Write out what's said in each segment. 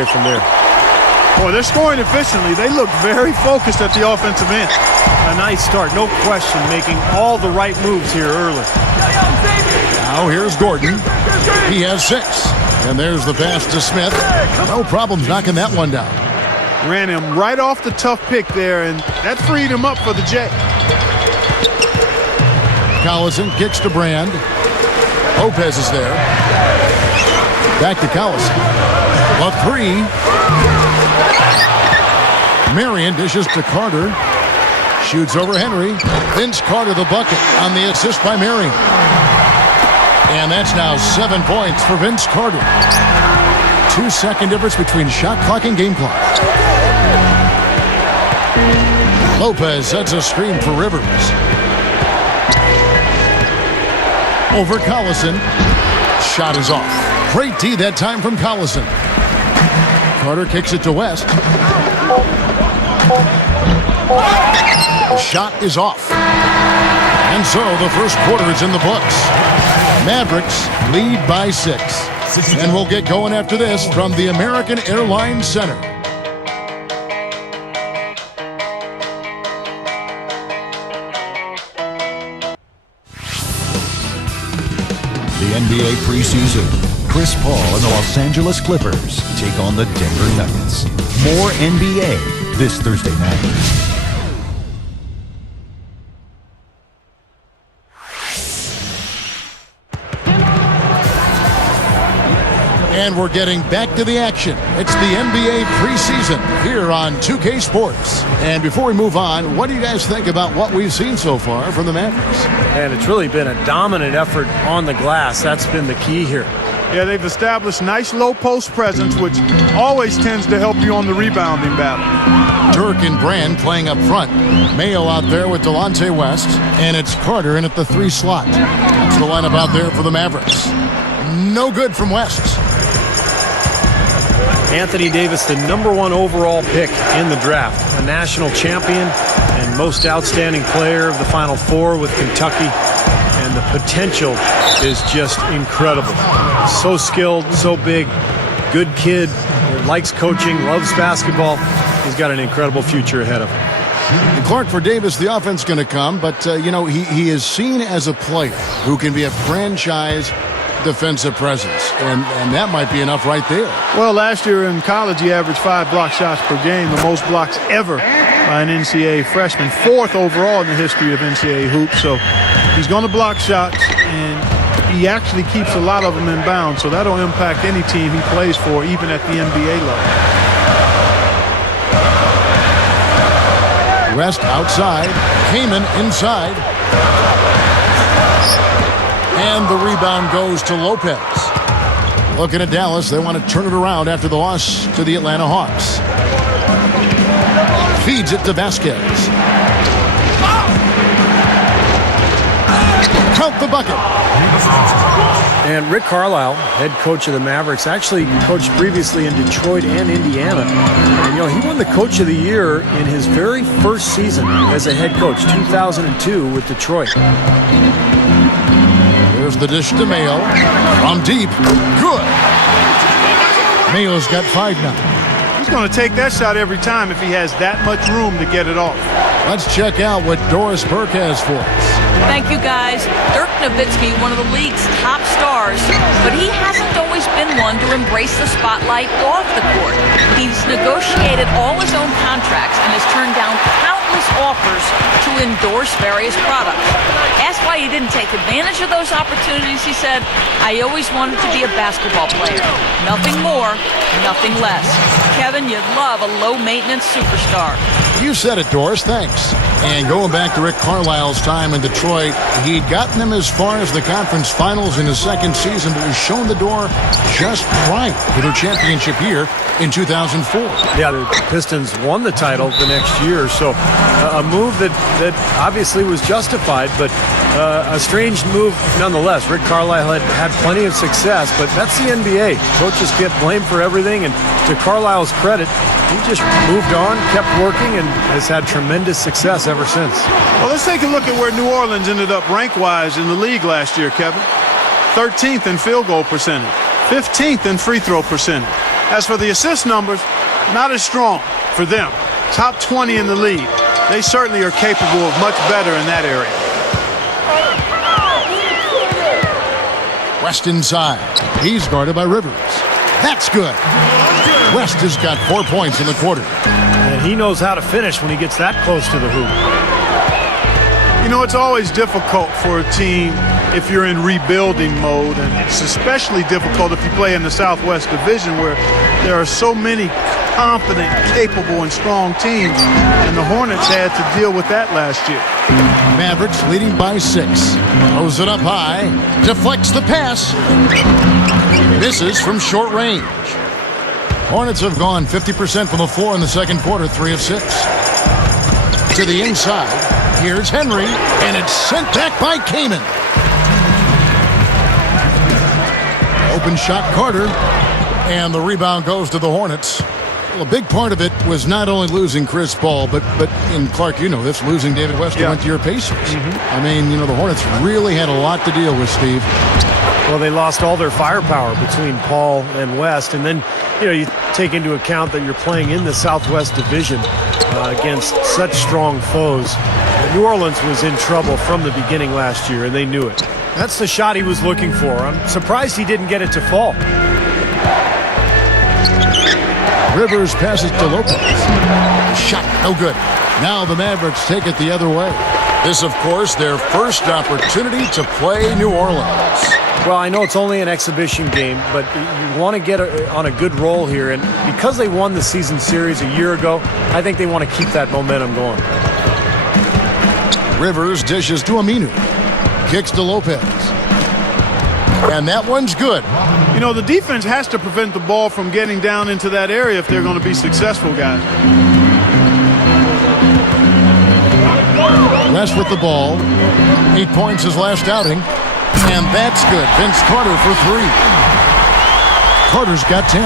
away from there. Boy, they're scoring efficiently. They look very focused at the offensive end. A nice start, no question, making all the right moves here early. Now here's Gordon. He has 6. And there's the pass to Smith. No problems knocking that one down. Ran him right off the tough pick there, and that freed him up for the J. Collison kicks to Brand. Lopez is there. Back to Collison. A 3. Marion dishes to Carter. Shoots over Henry. Vince Carter the bucket on the assist by Marion. And that's now 7 points for Vince Carter. 2-second difference between shot clock and game clock. Lopez sets a screen for Rivers. Over Collison. Shot is off. Great D that time from Collison. Carter kicks it to West. The shot is off. And so the first quarter is in the books. Mavericks lead by 6. And we'll get going after this from the American Airlines Center. The NBA preseason. Chris Paul and the Los Angeles Clippers take on the Denver Nuggets. More NBA this Thursday night. And we're getting back to the action. It's the NBA preseason here on 2K Sports. And before we move on, what do you guys think about what we've seen so far from the Mavericks? And it's really been a dominant effort on the glass. That's been the key here. Yeah, they've established nice low post presence, which always tends to help you on the rebounding battle. Dirk and Brand playing up front. Mayo out there with Delonte West. And it's Carter in at the 3 slot. That's the lineup out there for the Mavericks. No good from West. Anthony Davis, the #1 overall pick in the draft, a national champion and most outstanding player of the Final Four with Kentucky, and the potential is just incredible. So skilled, so big, good kid, likes coaching, loves basketball. He's got an incredible future ahead of him. And Clark, for Davis, the offense going to come, but, he is seen as a player who can be a franchise defensive presence, and that might be enough right there. Well, last year in college, he averaged 5 block shots per game, the most blocks ever by an NCAA freshman, 4th overall in the history of NCAA hoops. So he's going to block shots, and he actually keeps a lot of them in bounds, so that'll impact any team he plays for, even at the NBA level. West outside, Kaman inside. And the rebound goes to Lopez. Looking at Dallas, they want to turn it around after the loss to the Atlanta Hawks. Feeds it to Vasquez. Count the bucket. And Rick Carlisle, head coach of the Mavericks, actually coached previously in Detroit and Indiana. And, he won the Coach of the Year in his very first season as a head coach, 2002 with Detroit. There's the dish to Mayo. From deep. Good. Mayo's got 5 now. He's going to take that shot every time if he has that much room to get it off. Let's check out what Doris Burke has for us. Thank you, guys. Dirk Nowitzki, one of the league's top stars, but he hasn't always been one to embrace the spotlight off the court. He's negotiated all his own contracts and has turned down countless offers to endorse various products. Asked why he didn't take advantage of those opportunities, he said, "I always wanted to be a basketball player. Nothing more, nothing less." Kevin, you'd love a low-maintenance superstar. You said it, Doris. Thanks. And going back to Rick Carlisle's time in Detroit, he'd gotten them as far as the conference finals in his second season, but was shown the door just prior to their championship year in 2004. Yeah, the Pistons won the title the next year, so a move that obviously was justified, but a strange move nonetheless. Rick Carlisle had plenty of success, but that's the NBA. Coaches get blamed for everything, and to Carlisle's credit, he just moved on, kept working, and has had tremendous success ever since. Well, let's take a look at where New Orleans ended up rank-wise in the league last year, Kevin. 13th in field goal percentage, 15th in free throw percentage, As for the assist numbers, not as strong for them. Top 20 in the league. They certainly are capable of much better in that area. West inside. He's guarded by Rivers. That's good. West has got 4 points in the quarter. And he knows how to finish when he gets that close to the hoop. You know, it's always difficult for a team if you're in rebuilding mode, and it's especially difficult if you play in the Southwest Division where there are so many confident, capable, and strong teams, and the Hornets had to deal with that last year. Mavericks leading by 6. Throws it up high. Deflects the pass. Misses from short range. Hornets have gone 50% from the floor in the second quarter, 3 of 6. To the inside. Here's Henry, and it's sent back by Kaman. Open shot, Carter, and the rebound goes to the Hornets. Well, a big part of it was not only losing Chris Paul, but in Clark, you know this, losing David West who went to your Pacers. I mean, you know, the Hornets really had a lot to deal with, Steve. Well, they lost all their firepower between Paul and West, and then, you know, you take into account that you're playing in the Southwest Division against such strong foes. New Orleans was in trouble from the beginning last year, and they knew it. That's the shot he was looking for. I'm surprised he didn't get it to fall. Rivers passes to Lopez. Shot, no good. Now the Mavericks take it the other way. This, of course, their first opportunity to play New Orleans. Well, I know it's only an exhibition game, but you want to get on a good roll here. And because they won the season series a year ago, I think they want to keep that momentum going. Rivers dishes to Aminu. Kicks to Lopez. And that one's good. You know, the defense has to prevent the ball from getting down into that area if they're going to be successful, guys. West with the ball. 8 points his last outing. And that's good. Vince Carter for 3. Carter's got 10.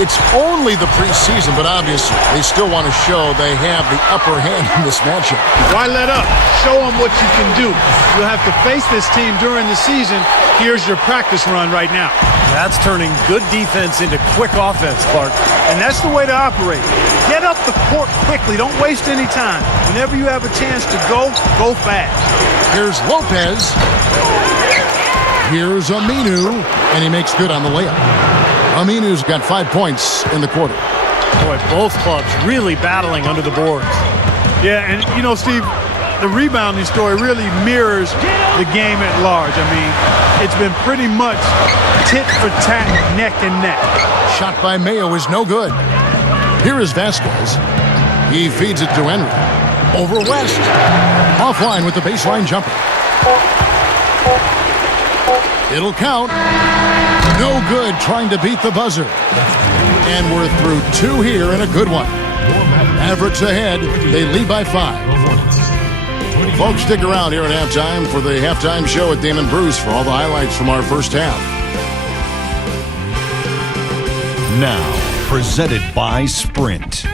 It's only the preseason, but obviously they still want to show they have the upper hand in this matchup. Why let up? Show them what you can do. You'll have to face this team during the season. Here's your practice run right now. That's turning good defense into quick offense, Clark. And that's the way to operate. Get up the court quickly. Don't waste any time. Whenever you have a chance to go fast. Here's Lopez. Here's Aminu, and he makes good on the layup. Aminu's got 5 points in the quarter. Boy, both clubs really battling under the boards. Yeah, and you know, Steve, the rebounding story really mirrors the game at large. I mean, it's been pretty much tit for tat, neck and neck. Shot by Mayo is no good. Here is Vasquez. He feeds it to Henry. Over West. Offline with the baseline jumper. It'll count. No good trying to beat the buzzer. And we're through 2 here and a good one. Mavericks ahead. They lead by 5. Folks, stick around here at halftime for the halftime show with Damon Bruce for all the highlights from our first half. Now, presented by Sprint.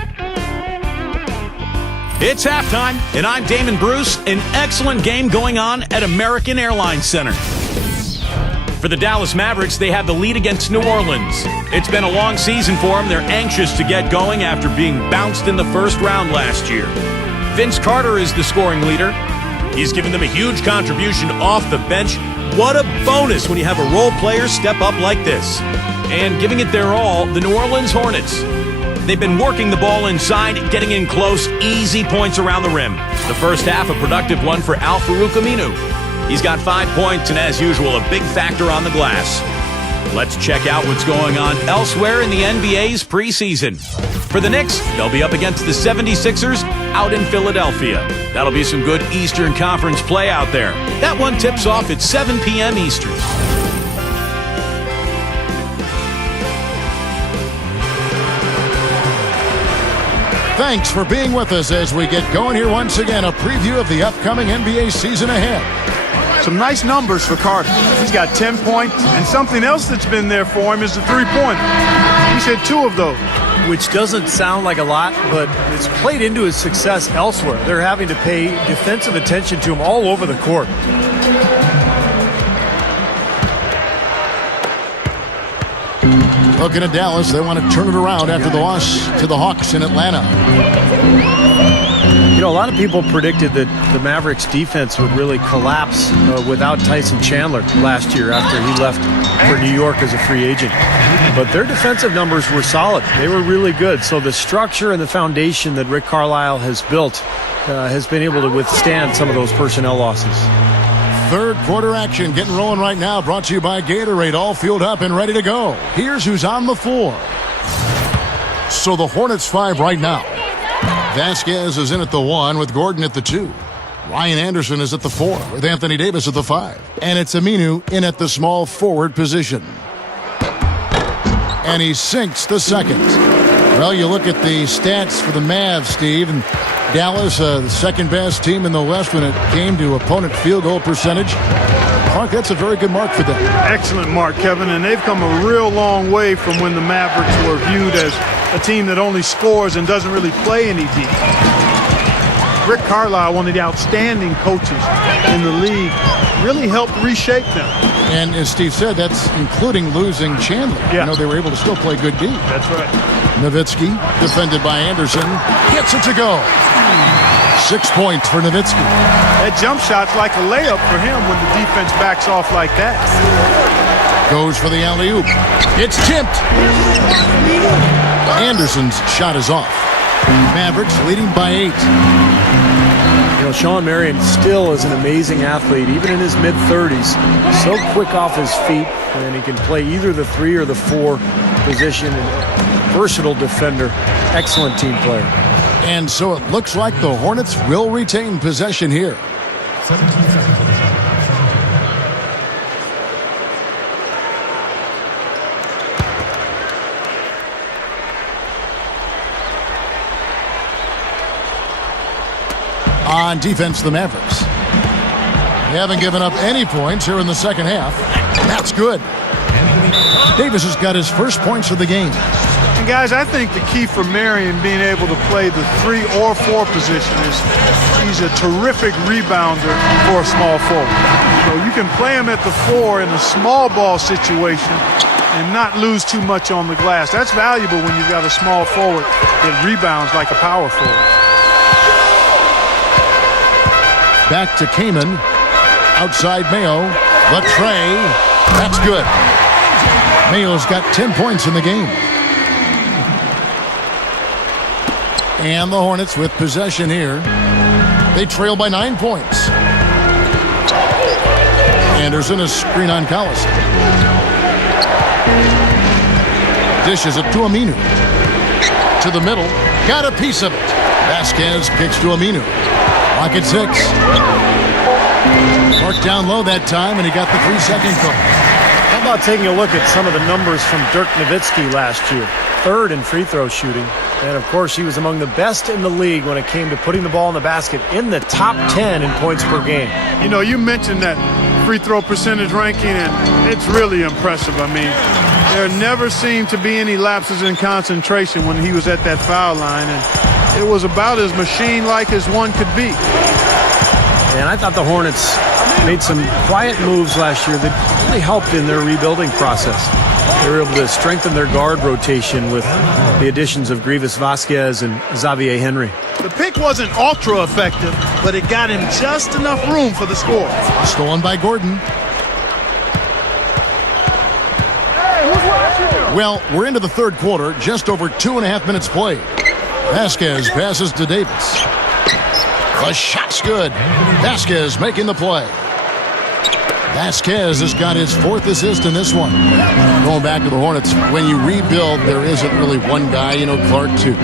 It's halftime, and I'm Damon Bruce. An excellent game going on at American Airlines Center. For the Dallas Mavericks, they have the lead against New Orleans. It's been a long season for them. They're anxious to get going after being bounced in the first round last year. Vince Carter is the scoring leader. He's given them a huge contribution off the bench. What a bonus when you have a role player step up like this. And giving it their all, the New Orleans Hornets. They've been working the ball inside, getting in close, easy points around the rim. The first half, a productive one for Al-Farouq Aminu. He's got 5 points and, as usual, a big factor on the glass. Let's check out what's going on elsewhere in the NBA's preseason. For the Knicks, they'll be up against the 76ers out in Philadelphia. That'll be some good Eastern Conference play out there. That one tips off at 7 p.m. Eastern. Thanks for being with us as we get going here once again. A preview of the upcoming NBA season ahead. Some nice numbers for Carter. He's got 10 points, and something else that's been there for him is the three-pointer. He's hit 2 of those. Which doesn't sound like a lot, but it's played into his success elsewhere. They're having to pay defensive attention to him all over the court. Looking at Dallas, they want to turn it around after the loss to the Hawks in Atlanta. You know, a lot of people predicted that the Mavericks defense would really collapse without Tyson Chandler last year after he left for New York as a free agent. But their defensive numbers were solid. They were really good. So the structure and the foundation that Rick Carlisle has built has been able to withstand some of those personnel losses. Third quarter action getting rolling right now, brought to you by Gatorade, all fueled up and ready to go. Here's who's on the floor. So the Hornets 5 right now. Vasquez is in at the 1 with Gordon at the 2. Ryan Anderson is at the 4 with Anthony Davis at the 5. And it's Aminu in at the small forward position. And he sinks the second. Well, you look at the stats for the Mavs, Steve, and Dallas, the second best team in the West when it came to opponent field goal percentage. Mark, that's a very good mark for them. Excellent mark, Kevin, and they've come a real long way from when the Mavericks were viewed as a team that only scores and doesn't really play any defense. Rick Carlisle, one of the outstanding coaches in the league, really helped reshape them. And as Steve said, that's including losing Chandler. Yeah. You know, they were able to still play good D. That's right. Nowitzki, defended by Anderson, gets it to go. 6 points for Nowitzki. That jump shot's like a layup for him when the defense backs off like that. Goes for the alley-oop. It's tipped. Anderson's shot is off. Mavericks leading by 8. You know, Sean Marion still is an amazing athlete, even in his mid-30s. So quick off his feet, and he can play either the 3 or the 4 position. Versatile defender, excellent team player. And so it looks like the Hornets will retain possession here. 17 seconds. On defense, the Mavericks. They haven't given up any points here in the second half. That's good. Davis has got his first points of the game. And guys, I think the key for Marion being able to play the 3 or 4 position is he's a terrific rebounder for a small forward. So you can play him at the 4 in a small ball situation and not lose too much on the glass. That's valuable when you've got a small forward that rebounds like a power forward. Back to Kaman. Outside Mayo. The tray. That's good. Mayo's got 10 points in the game. And the Hornets with possession here. They trail by 9 points. Anderson is screen on Collison. Dishes it to Aminu. To the middle. Got a piece of it. Vasquez kicks to Aminu. Clock at 6. Marked down low that time, and he got the 3-second call. How about taking a look at some of the numbers from Dirk Nowitzki last year? 3rd in free throw shooting. And, of course, he was among the best in the league when it came to putting the ball in the basket, in the top 10 in points per game. You know, you mentioned that free throw percentage ranking, and it's really impressive. I mean, there never seemed to be any lapses in concentration when he was at that foul line, and it was about as machine-like as one could be. And I thought the Hornets made some quiet moves last year that really helped in their rebuilding process. They were able to strengthen their guard rotation with the additions of Grievous Vasquez and Xavier Henry. The pick wasn't ultra effective, but it got him just enough room for the score. Stolen by Gordon. Well, we're into the third quarter, just over 2.5 minutes played. Vasquez passes to Davis. The shot's good. Vasquez making the play. Vasquez has got his 4th assist in this one. Going back to the Hornets, when you rebuild, there isn't really one guy, you know, Clark, to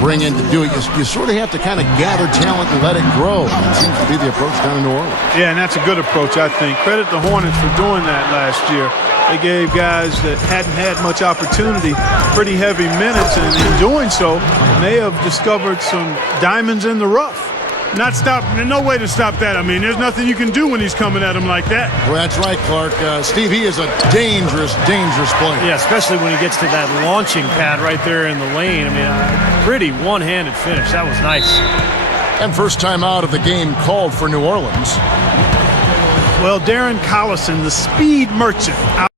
bring in to do it. You sort of have to kind of gather talent and let it grow. That seems to be the approach down in New Orleans. Yeah, and that's a good approach, I think. Credit the Hornets for doing that last year. They gave guys that hadn't had much opportunity pretty heavy minutes, and in doing so, may have discovered some diamonds in the rough. There's no way to stop that. I mean, there's nothing you can do when he's coming at him like that. Well, that's right, Clark. Steve, he is a dangerous, dangerous player. Yeah, especially when he gets to that launching pad right there in the lane. I mean, pretty one-handed finish. That was nice. And first time out of the game called for New Orleans. Well, Darren Collison, the speed merchant,